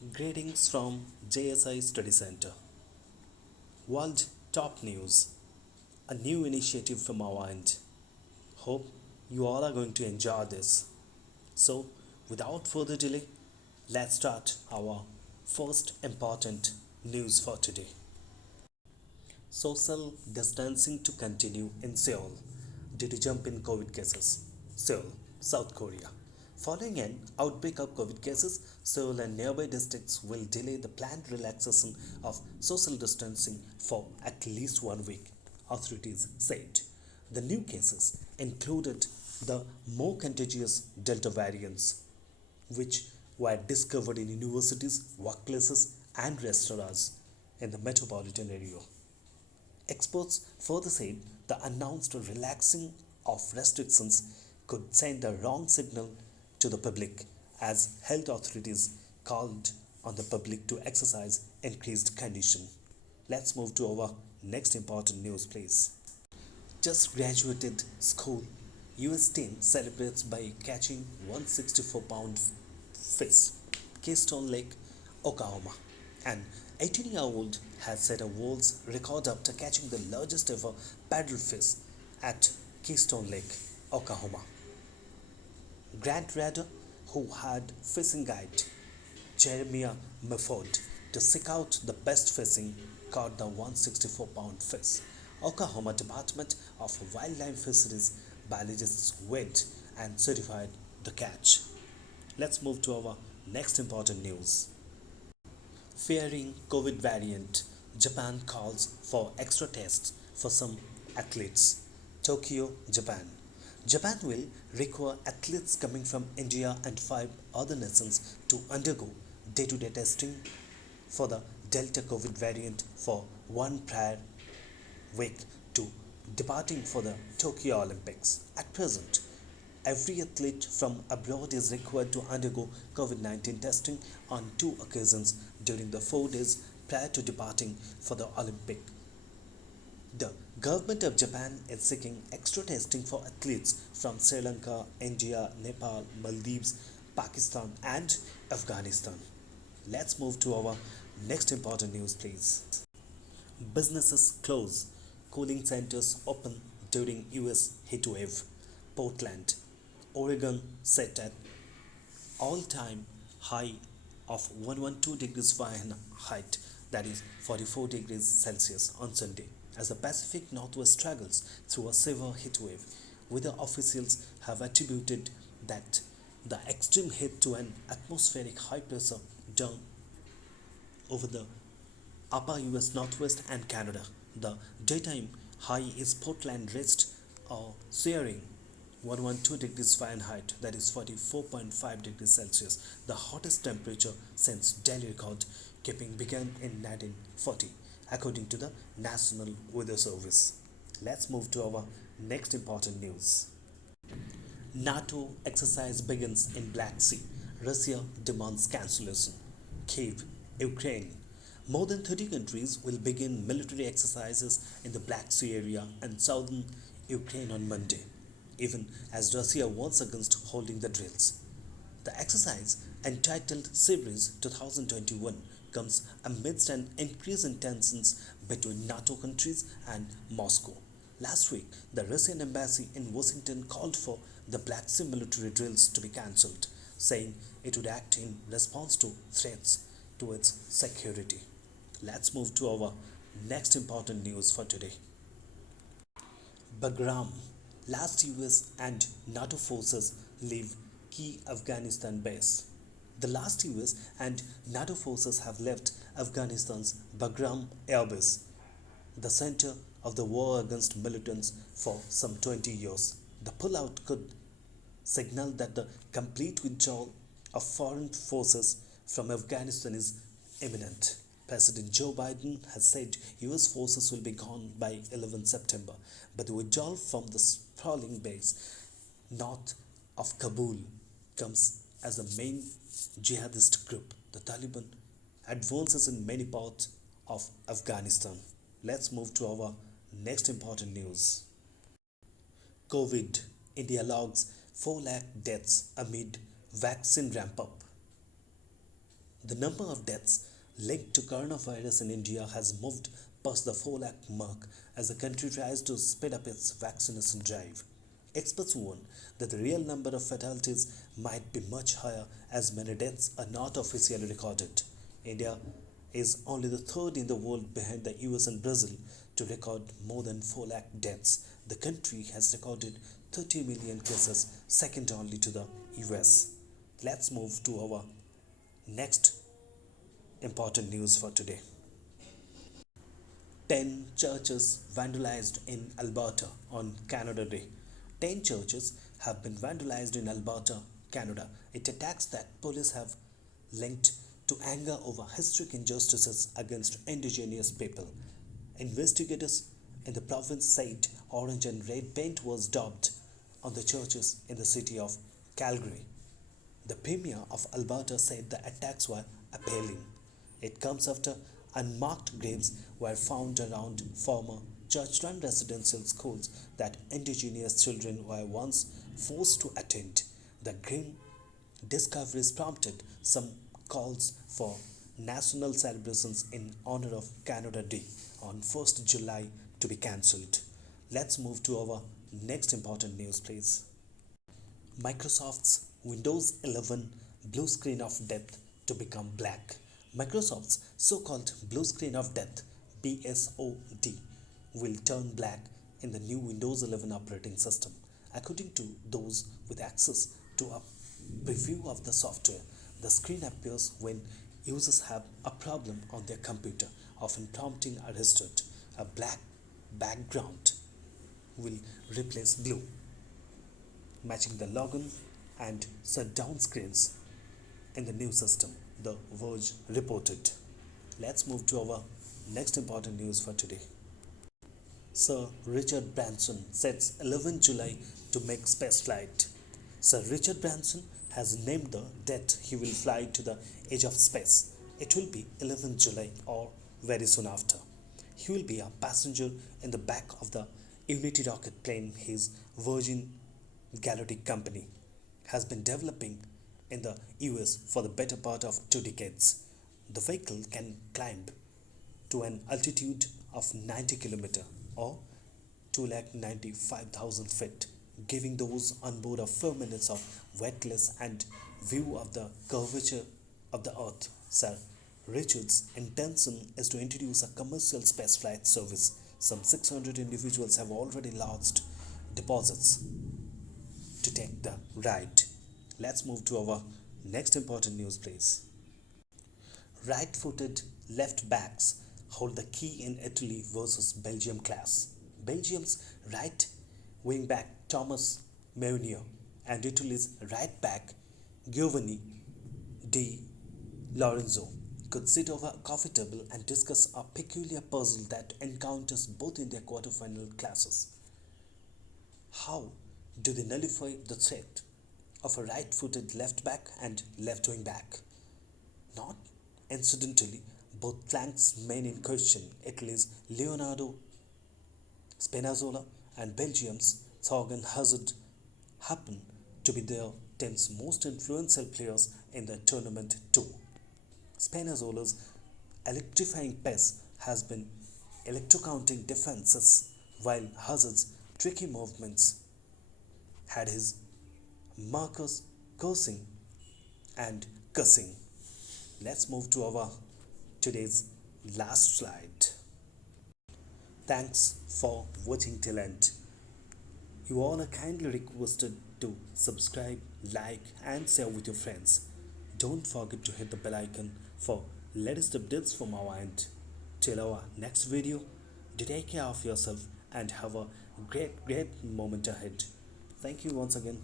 Greetings from JSI Study Center. World Top News, a new initiative from our end. Hope you all are going to enjoy this. So, without further delay, let's start our first important news for today. Social distancing to continue in Seoul due to jump in COVID cases. Seoul, South Korea. Following an outbreak of COVID cases, Seoul and nearby districts will delay the planned relaxation of social distancing for at least 1 week, authorities said. The new cases included the more contagious Delta variants, which were discovered in universities, workplaces, and restaurants in the metropolitan area. Experts further said the announced relaxing of restrictions could send a wrong signal to the public as health authorities called on the public to exercise increased caution. Let's move to our next important news, please. Just graduated school US team celebrates by catching 164-pound fish, Keystone Lake, Oklahoma. An 18-year-old has set a world's record after catching the largest ever paddlefish at Keystone Lake, Oklahoma. Grant Rader, who had fishing guide Jeremiah Mufford to seek out the best fishing, caught the 164-pound fish. Oklahoma Department of Wildlife Fisheries biologists weighed and certified the catch. Let's move to our next important news. Fearing COVID variant, Japan calls for extra tests for some athletes. Tokyo, Japan. Japan will require athletes coming from India and 5 other nations to undergo day-to-day testing for the Delta COVID variant for one prior week to departing for the Tokyo Olympics. At present, every athlete from abroad is required to undergo COVID 19 testing on 2 occasions during the 4 days prior to departing for the Olympic. The government of Japan is seeking extra testing for athletes from Sri Lanka, India, Nepal, Maldives, Pakistan, and Afghanistan. Let's move to our next important news, please. Businesses close, cooling centers open during US heatwave. Portland, Oregon set at all-time high of 112 degrees Fahrenheit, that is 44 degrees Celsius on Sunday, as the Pacific Northwest struggles through a severe heatwave. Weather officials have attributed that the extreme heat to an atmospheric high pressure down over the upper US Northwest and Canada. The daytime high is Portland reached a searing 112 degrees Fahrenheit, that is 44.5 degrees Celsius, the hottest temperature since Delhi record keeping began in 1940, according to the National Weather Service. Let's move to our next important news. NATO exercise begins in Black Sea. Russia demands cancellation. Kiev, Ukraine. More than 30 countries will begin military exercises in the Black Sea area and southern Ukraine on Monday, even as Russia warns against holding the drills. The exercise, entitled Series 2021, comes amidst an increase in tensions between NATO countries and Moscow. Last week, the Russian embassy in Washington called for the Black Sea military drills to be cancelled, saying it would act in response to threats to its security. Let's move to our next important news for today. Bagram. Last US and NATO forces leave key Afghanistan base. The last US and NATO forces have left Afghanistan's Bagram airbase, the center of the war against militants for some 20 years. The pullout could signal that the complete withdrawal of foreign forces from Afghanistan is imminent. President Joe Biden has said US forces will be gone by 11 September, but the withdrawal from the sprawling base north of Kabul comes as the main jihadist group, the Taliban, advances in many parts of Afghanistan. Let's move to our next important news. COVID. India logs 4 lakh deaths amid vaccine ramp up. The number of deaths linked to coronavirus in India has moved past the 4 lakh mark as the country tries to speed up its vaccination drive. Experts warn that the real number of fatalities might be much higher as many deaths are not officially recorded. India is only the third in the world behind the US and Brazil to record more than 4 lakh deaths. The country has recorded 30 million cases, second only to the US. Let's move to our next important news for today. 10 churches vandalized in Alberta on Canada Day. 10 churches have been vandalized in Alberta, Canada. It attacks that police have linked to anger over historic injustices against indigenous people. Investigators in the province said orange and red paint was daubed on the churches in the city of Calgary. The Premier of Alberta said the attacks were appalling. It comes after unmarked graves were found around former church-run residential schools that indigenous children were once forced to attend. The grim discoveries prompted some calls for national celebrations in honor of Canada Day on 1st July to be cancelled. Let's move to our next important news, please. Microsoft's Windows 11 blue screen of death to become black. Microsoft's so-called blue screen of death (BSOD) will turn black in the new Windows 11 operating system. According to those with access to a preview of the software, the screen appears when users have a problem on their computer, often prompting a restart. A black background will replace blue, matching the login and shutdown screens in the new system, The Verge reported. Let's move to our next important news for today. Sir Richard Branson sets 11 July to make spaceflight. Sir Richard Branson has named the date he will fly to the edge of space. It will be 11 July or very soon after. He will be a passenger in the back of the Unity rocket plane his Virgin Galactic company has been developing in the US for the better part of 2 decades. The vehicle can climb to an altitude of 90 km or 295,000 feet, giving those on board a few minutes of weightless and view of the curvature of the Earth. Sir Richard's intention is to introduce a commercial spaceflight service. Some 600 individuals have already lodged deposits to take the ride. Let's move to our next important news, please. Right-footed left backs hold the key in Italy versus Belgium clash. Belgium's right wing back Thomas Meunier and Italy's right back Giovanni Di Lorenzo could sit over a coffee table and discuss a peculiar puzzle that encounters both in their quarterfinal clashes. How do they nullify the threat of a right-footed left back and left wing back? Not incidentally, both flanks men in question, Italy's Leonardo Spinazzola and Belgium's Thorgan Hazard, happen to be their team's most influential players in the tournament too. Spinazzola's electrifying pace has been electrocounting defenses, while Hazard's tricky movements had his markers cursing and cussing. Let's move to our today's last slide. Thanks for watching till end. You all are kindly requested to subscribe, like and share with your friends. Don't forget to hit the bell icon for latest updates from our end. Till our next video, take care of yourself and have a great moment ahead. Thank you once again.